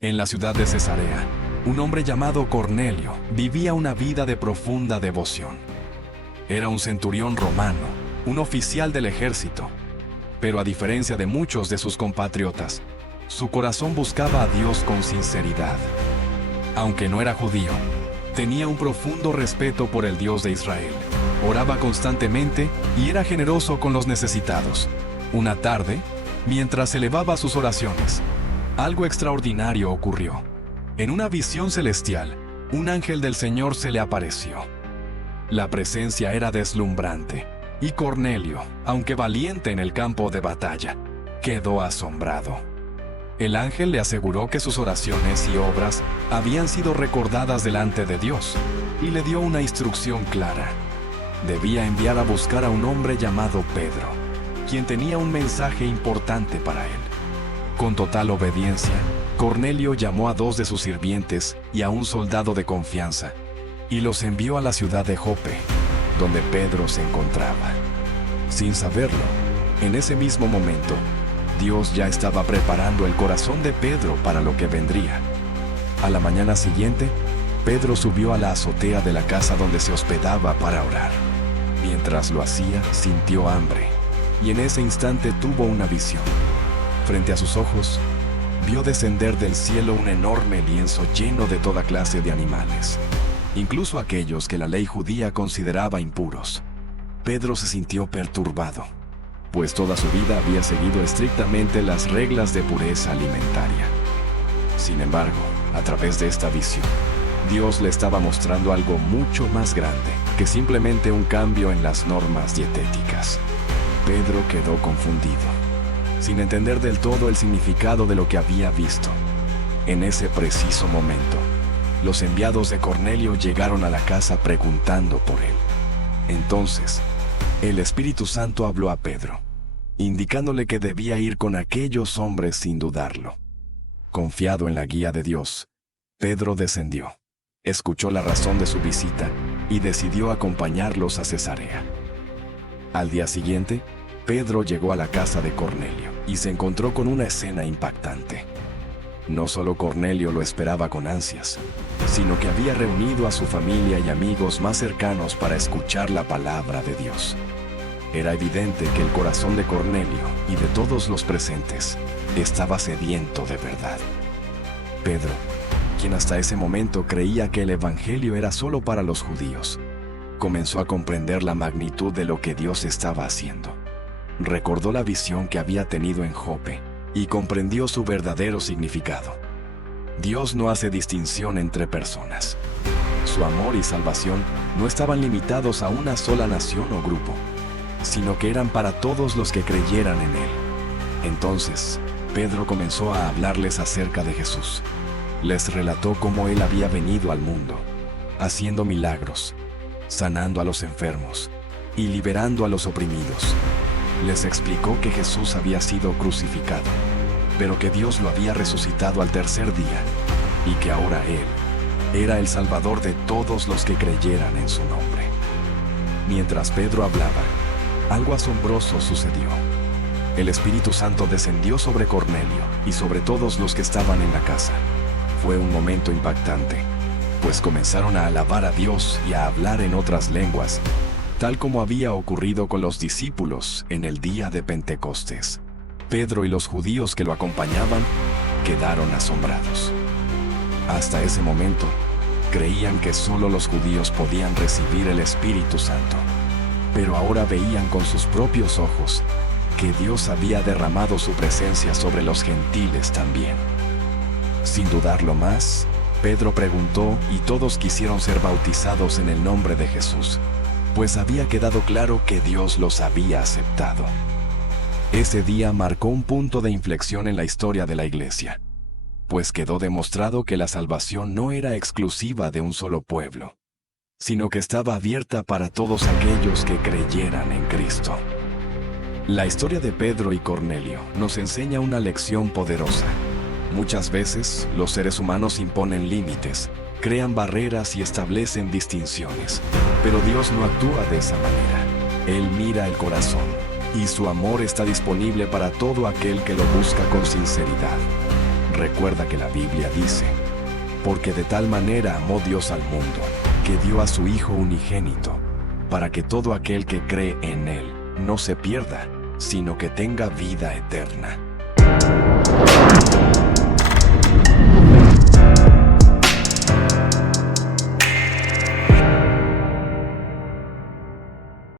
En la ciudad de Cesarea, un hombre llamado Cornelio vivía una vida de profunda devoción. Era un centurión romano, un oficial del ejército, pero a diferencia de muchos de sus compatriotas, su corazón buscaba a Dios con sinceridad. Aunque no era judío, tenía un profundo respeto por el Dios de Israel. Oraba constantemente y era generoso con los necesitados. Una tarde, mientras elevaba sus oraciones, algo extraordinario ocurrió. En una visión celestial, un ángel del Señor se le apareció. La presencia era deslumbrante, y Cornelio, aunque valiente en el campo de batalla, quedó asombrado. El ángel le aseguró que sus oraciones y obras habían sido recordadas delante de Dios, y le dio una instrucción clara. Debía enviar a buscar a un hombre llamado Pedro, quien tenía un mensaje importante para él. Con total obediencia, Cornelio llamó a 2 de sus sirvientes y a un soldado de confianza, y los envió a la ciudad de Jope, donde Pedro se encontraba. Sin saberlo, en ese mismo momento, Dios ya estaba preparando el corazón de Pedro para lo que vendría. A la mañana siguiente, Pedro subió a la azotea de la casa donde se hospedaba para orar. Mientras lo hacía, sintió hambre, y en ese instante tuvo una visión. Frente a sus ojos, vio descender del cielo un enorme lienzo lleno de toda clase de animales, incluso aquellos que la ley judía consideraba impuros. Pedro se sintió perturbado, pues toda su vida había seguido estrictamente las reglas de pureza alimentaria. Sin embargo, a través de esta visión, Dios le estaba mostrando algo mucho más grande que simplemente un cambio en las normas dietéticas. Pedro quedó confundido, sin entender del todo el significado de lo que había visto. En ese preciso momento, los enviados de Cornelio llegaron a la casa preguntando por él. Entonces, el Espíritu Santo habló a Pedro, indicándole que debía ir con aquellos hombres sin dudarlo. Confiado en la guía de Dios, Pedro descendió, escuchó la razón de su visita y decidió acompañarlos a Cesarea. Al día siguiente, Pedro llegó a la casa de Cornelio y se encontró con una escena impactante. No solo Cornelio lo esperaba con ansias, sino que había reunido a su familia y amigos más cercanos para escuchar la palabra de Dios. Era evidente que el corazón de Cornelio y de todos los presentes estaba sediento de verdad. Pedro, quien hasta ese momento creía que el evangelio era solo para los judíos, comenzó a comprender la magnitud de lo que Dios estaba haciendo. Recordó la visión que había tenido en Jope y comprendió su verdadero significado. Dios no hace distinción entre personas. Su amor y salvación no estaban limitados a una sola nación o grupo, sino que eran para todos los que creyeran en Él. Entonces, Pedro comenzó a hablarles acerca de Jesús. Les relató cómo Él había venido al mundo, haciendo milagros, sanando a los enfermos y liberando a los oprimidos. Les explicó que Jesús había sido crucificado, pero que Dios lo había resucitado al tercer día, y que ahora Él era el Salvador de todos los que creyeran en su nombre. Mientras Pedro hablaba, algo asombroso sucedió. El Espíritu Santo descendió sobre Cornelio y sobre todos los que estaban en la casa. Fue un momento impactante, pues comenzaron a alabar a Dios y a hablar en otras lenguas, tal como había ocurrido con los discípulos en el día de Pentecostés. Pedro y los judíos que lo acompañaban quedaron asombrados. Hasta ese momento, creían que solo los judíos podían recibir el Espíritu Santo, pero ahora veían con sus propios ojos que Dios había derramado su presencia sobre los gentiles también. Sin dudarlo más, Pedro preguntó y todos quisieron ser bautizados en el nombre de Jesús, pues había quedado claro que Dios los había aceptado. Ese día marcó un punto de inflexión en la historia de la iglesia, pues quedó demostrado que la salvación no era exclusiva de un solo pueblo, sino que estaba abierta para todos aquellos que creyeran en Cristo. La historia de Pedro y Cornelio nos enseña una lección poderosa. Muchas veces, los seres humanos imponen límites, crean barreras y establecen distinciones, pero Dios no actúa de esa manera. Él mira el corazón, y su amor está disponible para todo aquel que lo busca con sinceridad. Recuerda que la Biblia dice, porque de tal manera amó Dios al mundo, que dio a su Hijo unigénito, para que todo aquel que cree en Él no se pierda, sino que tenga vida eterna.